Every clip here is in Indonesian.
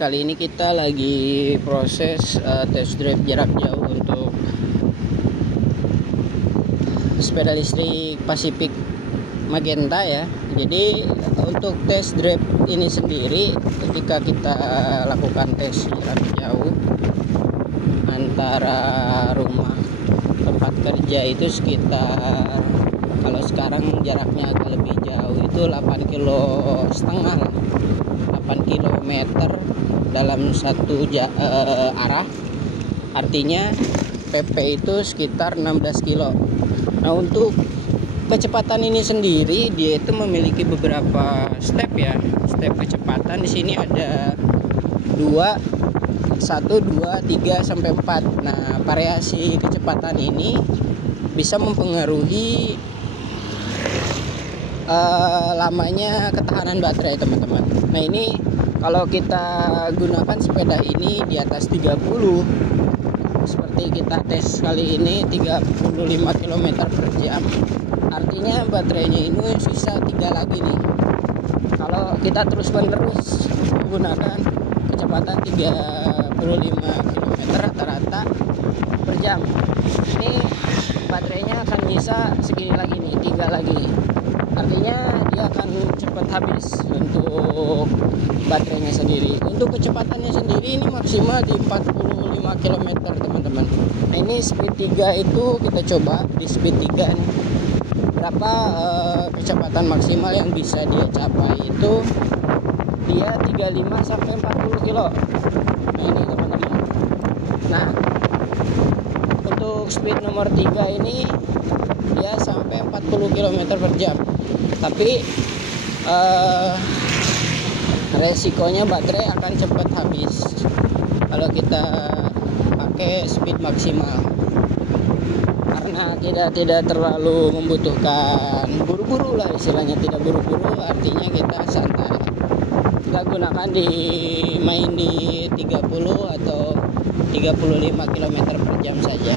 kali ini kita lagi proses test drive jarak jauh untuk sepeda listrik Pacific Magenta ya. Jadi untuk test drive ini sendiri, ketika kita lakukan tes jarak jauh antara rumah tempat kerja itu sekitar, kalau sekarang jaraknya agak lebih jauh itu 8,5 kilo lah, 8 kilometer dalam satu arah, artinya PP itu sekitar 16 kilo. Nah, untuk kecepatan ini sendiri dia itu memiliki beberapa step ya. Step kecepatan di sini ada 1, 2, 3 sampai 4. Nah, variasi kecepatan ini bisa mempengaruhi lamanya ketahanan baterai, teman-teman. Nah, ini kalau kita gunakan sepeda ini di atas 30, seperti kita tes kali ini 35 km per jam, artinya baterainya ini sisa 3 lagi nih. Kalau kita terus menerus menggunakan kecepatan 35 km rata-rata per jam, ini baterainya akan bisa segini lagi nih, 3 lagi. Artinya dia akan cepat habis untuk baterainya sendiri. Untuk kecepatannya sendiri ini maksimal di 45 km, teman-teman. Nah, ini speed 3 itu kita coba di speed 3 nih. Berapa kecepatan maksimal yang bisa dia capai itu, dia 35 sampai 40 kilo. Nah, ini teman-teman. Nah, untuk speed nomor 3 ini dia sampai 40 km per jam. Tapi resikonya baterai akan cepat habis kalau kita pakai speed maksimal, karena tidak terlalu membutuhkan buru-buru lah, istilahnya tidak buru-buru, artinya kita santai. Kita gunakan main di 30 atau 35 km per jam saja.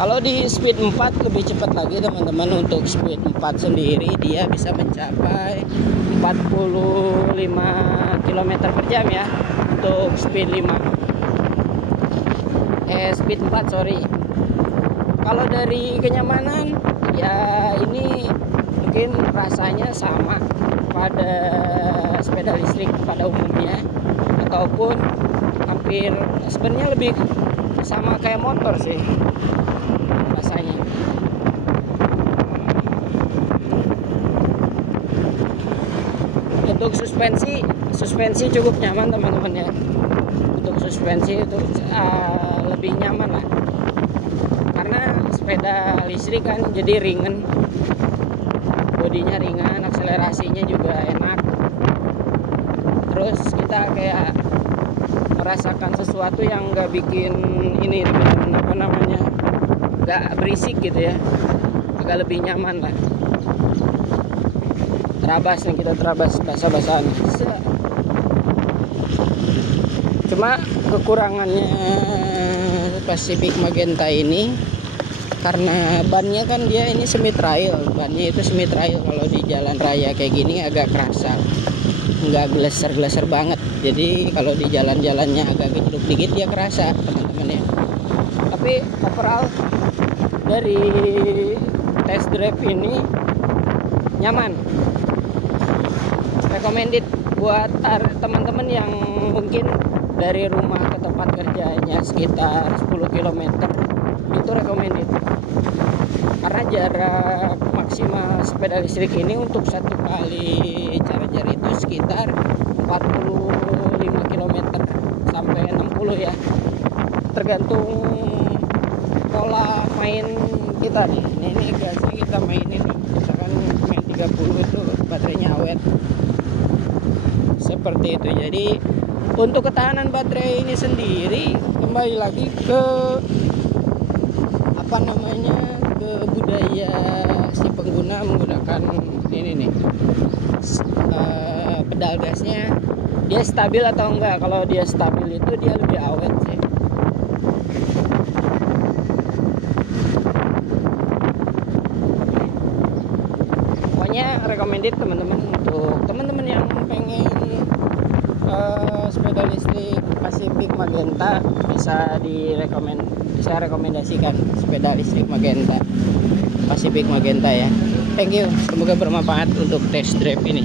Kalau di speed 4 lebih cepat lagi, teman-teman. Untuk speed 4 sendiri dia bisa mencapai 45 km per jam ya. Untuk speed 4 sorry. Kalau dari kenyamanan ya, ini mungkin rasanya sama pada sepeda listrik pada umumnya, ataupun hampir sebenarnya lebih sama kayak motor sih rasanya. Untuk suspensi cukup nyaman, teman-teman ya. Untuk suspensi itu lebih nyaman lah, karena sepeda listrik kan jadi ringan, bodinya ringan, akselerasinya juga enak. Terus kita kayak merasakan sesuatu yang nggak bikin ini, apa namanya, nggak berisik gitu ya, agak lebih nyaman lah. Terabas nih, kita terabas basah-basahan. Cuma kekurangannya Pacific Magenta ini, karena bannya kan dia ini semi trail, bannya itu semi trail. Kalau di jalan raya kayak gini agak kerasa, nggak geleser banget. Jadi kalau di jalan-jalannya agak gejluk dikit dia kerasa, teman-teman ya. Tapi overall dari test drive ini nyaman, recommended buat teman-teman yang mungkin dari rumah ke tempat kerjanya sekitar 10 km, itu recommended. Karena jarak maksimal sepeda listrik ini untuk satu kali charger itu sekitar 45 km sampai 60 ya, tergantung pola main kita nih. Ini gasnya kita mainin, misalkan main 30 itu baterainya awet seperti itu. Jadi untuk ketahanan baterai ini sendiri kembali lagi ke ke budaya si pengguna menggunakan ini nih, pedal gasnya dia stabil atau enggak. Kalau dia stabil itu dia lebih awet sih. Pokoknya recommended, teman-teman. Untuk teman-teman yang pengen Magenta saya rekomendasikan sepeda listrik Magenta, Pacific Magenta ya. Thank you, semoga bermanfaat untuk test drive ini.